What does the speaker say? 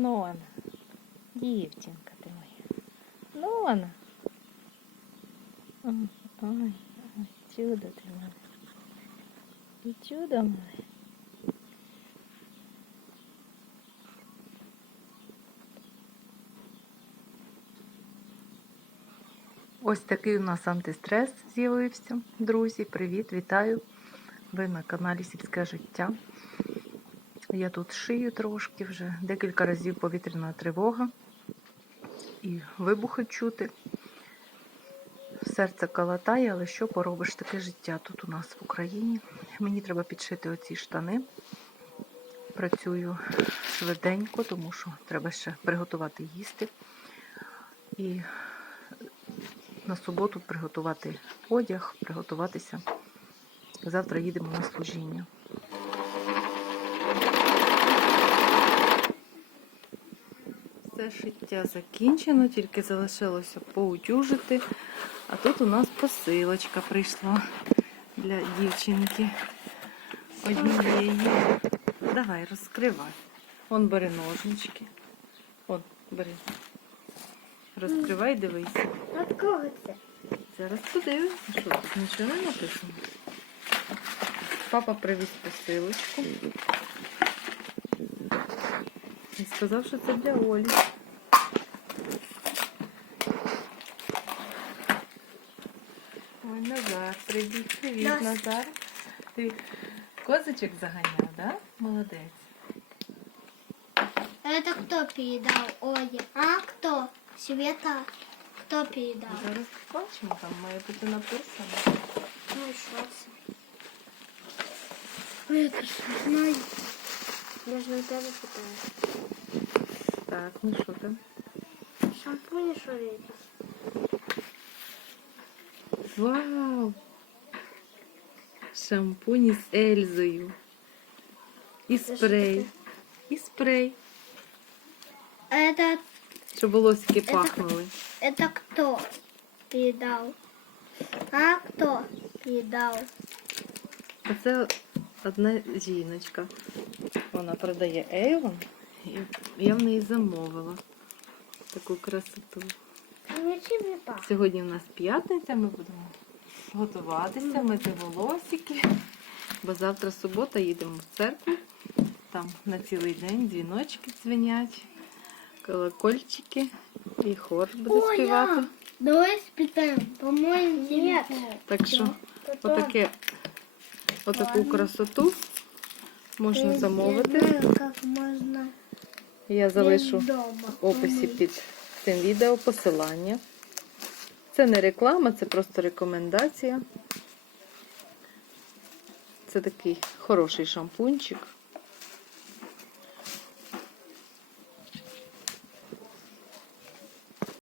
Нона. Дівчинка ти моя. Нона. Ой, ой, ой, чудо ти моє. І чудо моє. Ось такий у нас антистрес з'явився. Друзі, привіт, вітаю! Ви на каналі Сільське життя. Я тут шию трошки вже, декілька разів повітряна тривога і вибухи чути. Серце калатає, але що поробиш таке життя тут у нас в Україні. Мені треба підшити оці штани. Працюю швиденько, тому що треба ще приготувати їсти. І на суботу приготувати одяг, приготуватися. Завтра їдемо на служіння. Все шиття закінчено, тільки залишилося поутюжити. А тут у нас посилочка прийшла для дівчинки. Однієї. Давай, розкривай. Вон бери ножнички. Вон, бери. Розкривай, дивись. От кого це? Зараз подивимося, що тут нічого не написано. Папа привіз посилочку. І сказав, що це для Олі. Ой, Назар, привіт, привіт, Нас- Назар. Ти козочок заганяв, да? Молодець. Это кто передал Оле? А кто? Света? Кто передал? Зараз побачимо, там має бути написано. Ну и что це? Ой, это ж не знаю. Я же на тебя питаю. Так, ну що там? Шампунь что видишь? Вау! Шампунь із Ельзою. І Це що спрей. таке? І спрей. Это, Щоб волосики Це- пахнули. это кто передал? А кто передал? А це одна жіночка. Вона продає Avon. І я в неї замовила таку красоту. Сьогодні у нас п'ятниця, ми будемо готуватися, мити волосики. Бо завтра субота їдемо в церкву. Там на цілий день дзвіночки дзвенять, колокольчики і хор буде співати. Давай спитаем. По-моему, нет. Так що отаке, отаку красоту можна замовити. знаю, Я залишу в описі під цим відео посилання. Це не реклама, це просто рекомендація. Це такий хороший шампунчик.